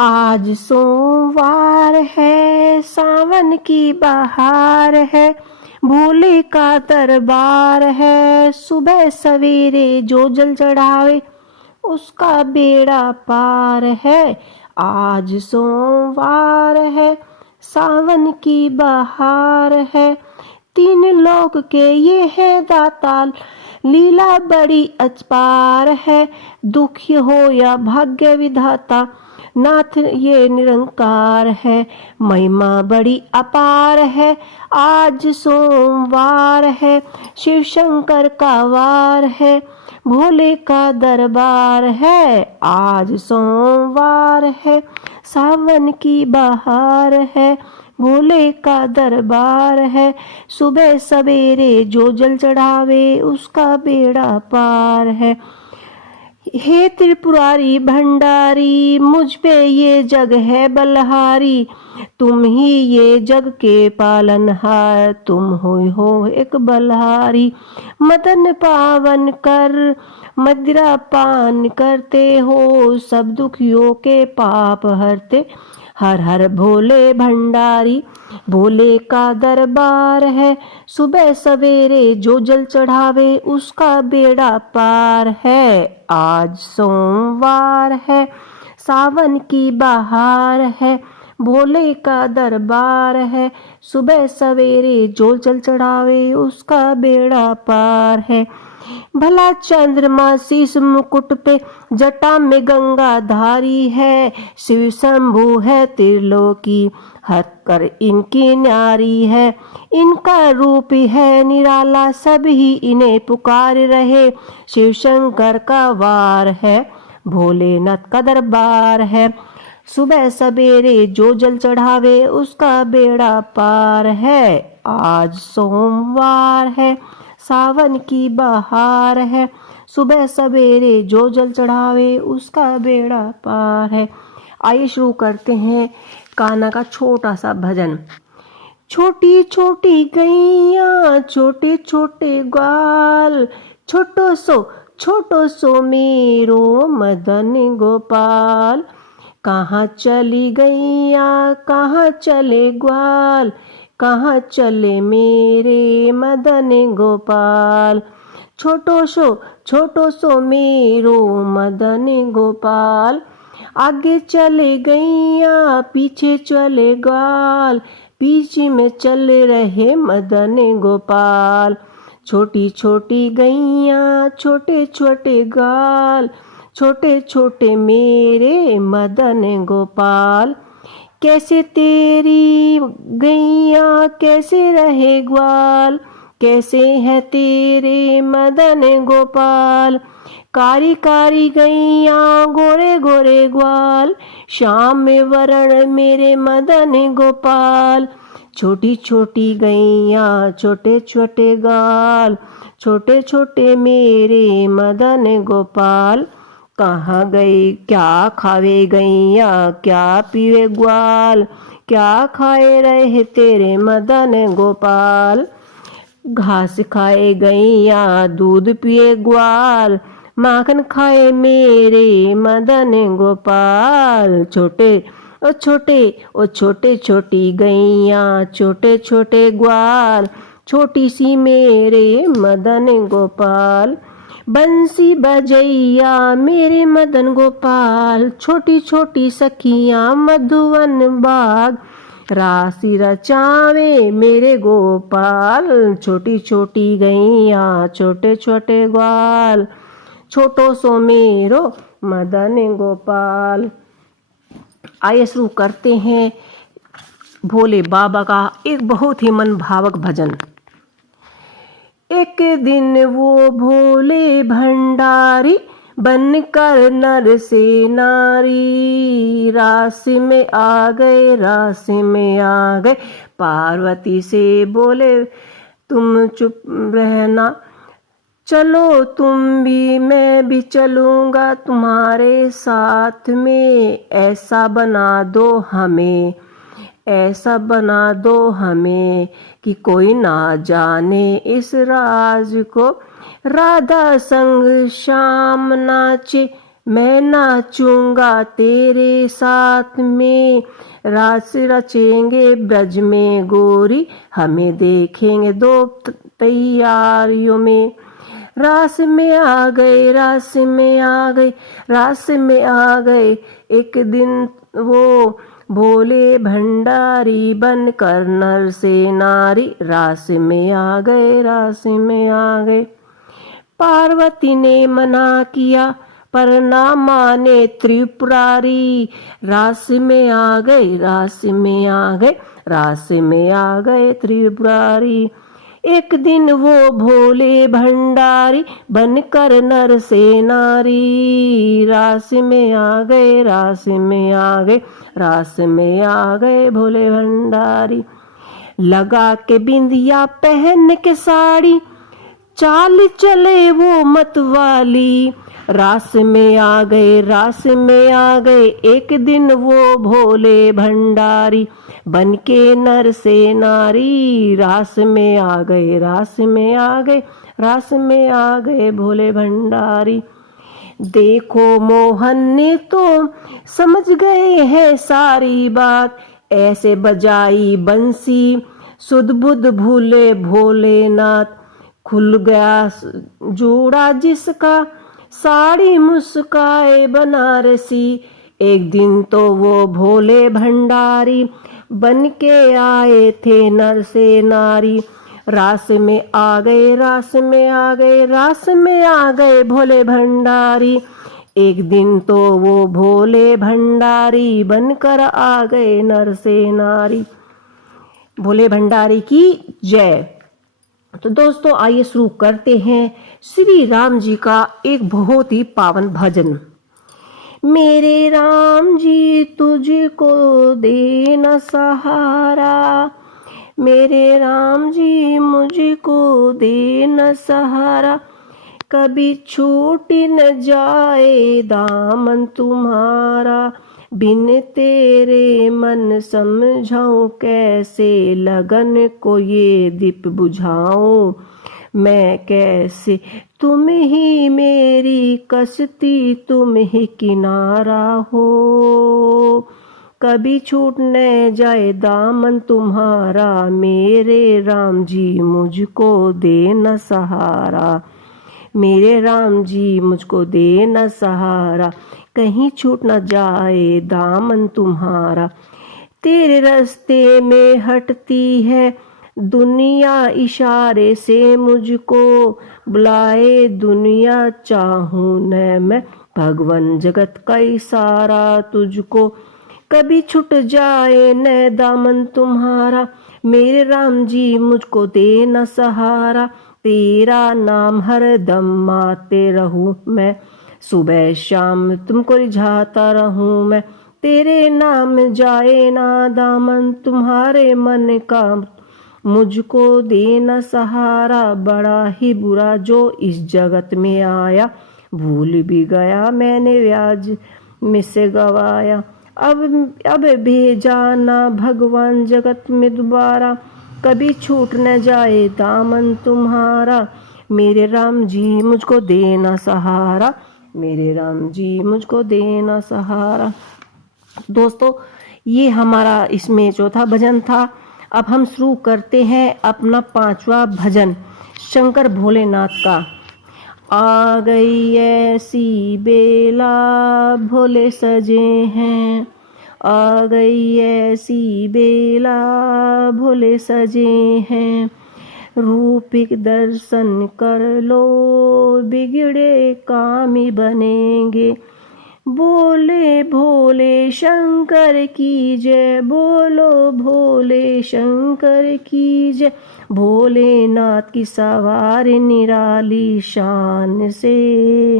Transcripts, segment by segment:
आज सोमवार है, सावन की बहार है, भोले का दरबार है। सुबह सवेरे जो जल चढ़ावे उसका बेड़ा पार है। आज सोमवार है, सावन की बहार है, तीन लोक के ये है दाताल, लीला बड़ी अपार है। दुखी हो या भाग्य विधाता, नाथ ये निरंकार है, महिमा बड़ी अपार है। आज सोमवार है, शिव शंकर का वार है, भोले का दरबार है। आज सोमवार है, सावन की बहार है, भोले का दरबार है। सुबह सवेरे जो जल चढ़ावे उसका बेड़ा पार है। हे त्रिपुरारी भंडारी, मुझ पे ये जग है बलहारी, तुम ही ये जग के पालनहार, तुम हो एक बलहारी। मदन पावन कर मदिरा पान करते हो, सब दुखियों के पाप हरते, हर हर भोले भंडारी। भोले का दरबार है, सुबह सवेरे जो जल चढ़ावे उसका बेड़ा पार है। आज सोमवार है, सावन की बहार है, भोले का दरबार है, सुबह सवेरे जो जल चढ़ावे उसका बेड़ा पार है। भला चंद्रमा शीश मुकुट पे, जटा में गंगा धारी है, शिव शंभु है त्रिलोकी, हर कर इनकी न्यारी है। इनका रूप है निराला, सभी इन्हें पुकार रहे, शिव शंकर का वार है, भोलेनाथ का दरबार है। सुबह सवेरे जो जल चढ़ावे उसका बेड़ा पार है। आज सोमवार है, सावन की बहार है, सुबह सवेरे जो जल चढ़ावे उसका बेड़ा पार है। आइए शुरू करते हैं कान्हा का छोटा सा भजन। छोटी छोटी गैया छोटे छोटे ग्वाल, छोटो सो मेरो मदन गोपाल। कहाँ चली गैया कहाँ चले ग्वाल, कहाँ चले मेरे मदन गोपाल। छोटो सो मेरो मदन गोपाल, आगे चले गैया पीछे चले ग्वाल, पीछे में चल रहे मदन गोपाल। छोटी छोटी गैया छोटे छोटे ग्वाल, छोटे छोटे मेरे मदन गोपाल। कैसे तेरी गैया कैसे रहे ग्वाल, कैसे है तेरे मदन गोपाल। कारी कारी गैया गोरे गोरे ग्वाल, शाम में वरण मेरे मदन गोपाल। छोटी छोटी गैया छोटे छोटे ग्वाल, छोटे छोटे मेरे मदन गोपाल। कहाँ गई क्या खावे गैया क्या पीवे ग्वाल, क्या खाए रहे तेरे मदन गोपाल। घास खाए गैया दूध पिए ग्वाल, माखन खाए मेरे मदन गोपाल। छोटे छोटी गैया छोटे छोटे ग्वाल, छोटी सी मेरे मदन गोपाल। बंसी बजैया मेरे मदन गोपाल, छोटी छोटी सखियां मधुवन बाग, राशि रचावे मेरे गोपाल। छोटी छोटी गैया छोटे छोटे ग्वाल, छोटो सो मेरो मदन गोपाल। आइए शुरू करते हैं भोले बाबा का एक बहुत ही मन भावक भजन। एक दिन वो भोले भंडारी बनकर नर से नारी, रास में आ गए पार्वती से बोले तुम चुप रहना, चलो तुम भी मैं भी चलूँगा तुम्हारे साथ में। ऐसा बना दो हमें कि कोई ना जाने इस राज को। राधा संग श्याम नाचे मैं नाचूंगा तेरे साथ में, रास रचेंगे ब्रज में गोरी, हमें देखेंगे दो तैयारियों में। रास में आ गए, रास में आ गए, रास में आ गए, एक दिन वो भोले भंडारी बनकर नर से नारी, रास में आ गए, रास में आ गए। पार्वती ने मना किया पर ना माने त्रिपुरारी, रास में आ गए, रास में आ गए, रास में आ गए त्रिपुरारी। एक दिन वो भोले भंडारी बनकर नर से नारी, रास में आ गए, रास में आ गए, रास में आ गए भोले भंडारी। लगा के बिंदिया पहन के साड़ी, चाल चले वो मतवाली, रास में आ गए, रास में आ गए, एक दिन वो भोले भंडारी बनके नर से नारी, रास में आ गए, रास में आ गए, रास में आ गए भोले भंडारी। देखो मोहन ने तो समझ गए हैं सारी बात, ऐसे बजाई बंसी सुध बुध भूले भोलेनाथ। खुल गया जोड़ा जिसका, साड़ी मुस्काए बनारसी, एक दिन तो वो भोले भंडारी बनके आए थे नर से नारी, रास में आ गए, रास में आ गए, रास में आ गए भोले भंडारी। एक दिन तो वो भोले भंडारी बनकर आ गए नर से नारी। भोले भंडारी की जय। तो दोस्तों आइए शुरू करते हैं श्री राम जी का एक बहुत ही पावन भजन। मेरे राम जी तुझको देना सहारा, मेरे राम जी मुझको देना सहारा, कभी छूट न जाए दामन तुम्हारा, बिन तेरे मन समझाऊं कैसे, लगन को ये दीप बुझाऊं मैं कैसे, तुम ही मेरी कश्ती तुम ही किनारा हो, कभी छूट न जाए दामन तुम्हारा, मेरे राम जी मुझको देना सहारा, मेरे राम जी मुझको देना सहारा, कहीं छूट न जाए दामन तुम्हारा। तेरे रास्ते में हटती है दुनिया, इशारे से मुझको बुलाए दुनिया, चाहूं न मैं भगवान जगत का इशारा तुझको, कभी छूट जाए न दामन तुम्हारा, मेरे राम जी मुझको देना सहारा, तेरा नाम हर दम आते रहूं मैं, सुबह शाम तुमको रिझाता रहूं मैं, तेरे नाम जाए ना दामन तुम्हारे मन का, मुझको देना सहारा, बड़ा ही बुरा जो इस जगत में आया, भूल भी गया मैंने व्याज में से गवाया, अब भेजा ना भगवान जगत में दोबारा, कभी छूट न जाए दामन तुम्हारा, मेरे राम जी मुझको देना सहारा, मेरे राम जी मुझको देना सहारा। दोस्तों ये हमारा इसमें चौथा भजन था। अब हम शुरू करते हैं अपना पांचवा भजन शंकर भोलेनाथ का। आ गई ऐसी बेला भोले सजे हैं, आ गई ऐसी बेला भोले सजे हैं, रूपिक दर्शन कर लो बिगड़े काम ही बनेंगे, बोले भोले शंकर की जय, बोलो भोले शंकर की जय, भोलेनाथ की सवार निराली शान से,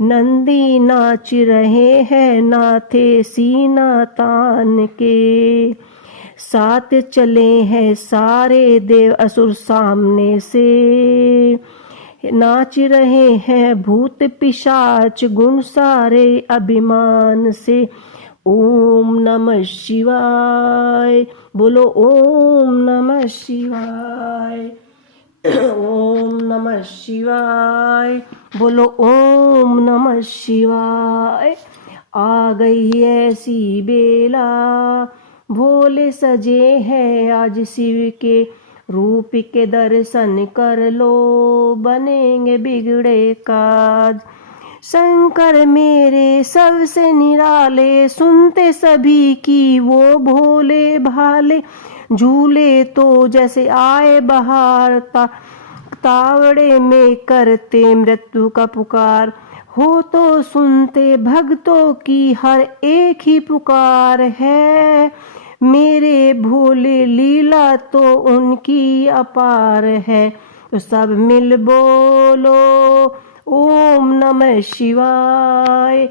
नंदी नाच रहे हैं नाथे सीना तान के, साथ चले हैं सारे देव असुर सामने से, नाच रहे हैं भूत पिशाच गुण सारे अभिमान से, ओम नमः शिवाय, बोलो ओम नमः शिवाय। ओम नमः शिवाय। बोलो ओम नमः शिवाय। आ गई ऐसी बेला, भोले सजे हैं आज शिव के रूप के दर्शन कर लो, बनेंगे बिगड़े काज। शंकर मेरे सबसे निराले, सुनते सभी की वो भोले भाले। झूले तो जैसे आए बहार, तावड़े में करते मृत्यु का पुकार। हो तो सुनते भक्तों की हर एक ही पुकार है। मेरे भोले लीला तो उनकी अपार है। तो सब मिल बोलो ओम नमः शिवाय,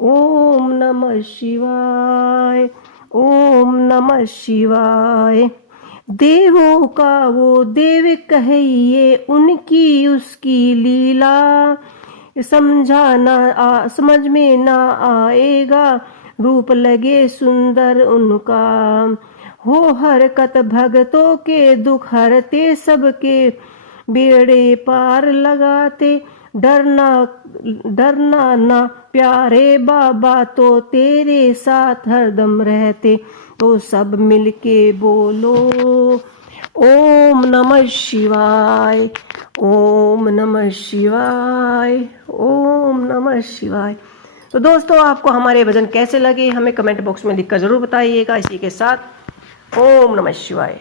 ओम नमः शिवाय, ओम नमः शिवाय। देवों का वो देव कहिए, उनकी उसकी लीला समझ में ना आएगा। रूप लगे सुंदर उनका, हो हरकत भगतों के दुख हरते, सबके बेड़े पार लगाते। डरना ना प्यारे बाबा, तो तेरे साथ हरदम रहते। तो सब मिलके बोलो ओम नमः शिवाय, ओम नमः शिवाय, ओम नमः शिवाय। तो दोस्तों, आपको हमारे भजन कैसे लगे हमें कमेंट बॉक्स में लिखकर जरूर बताइएगा। इसी के साथ ओम नमः शिवाय।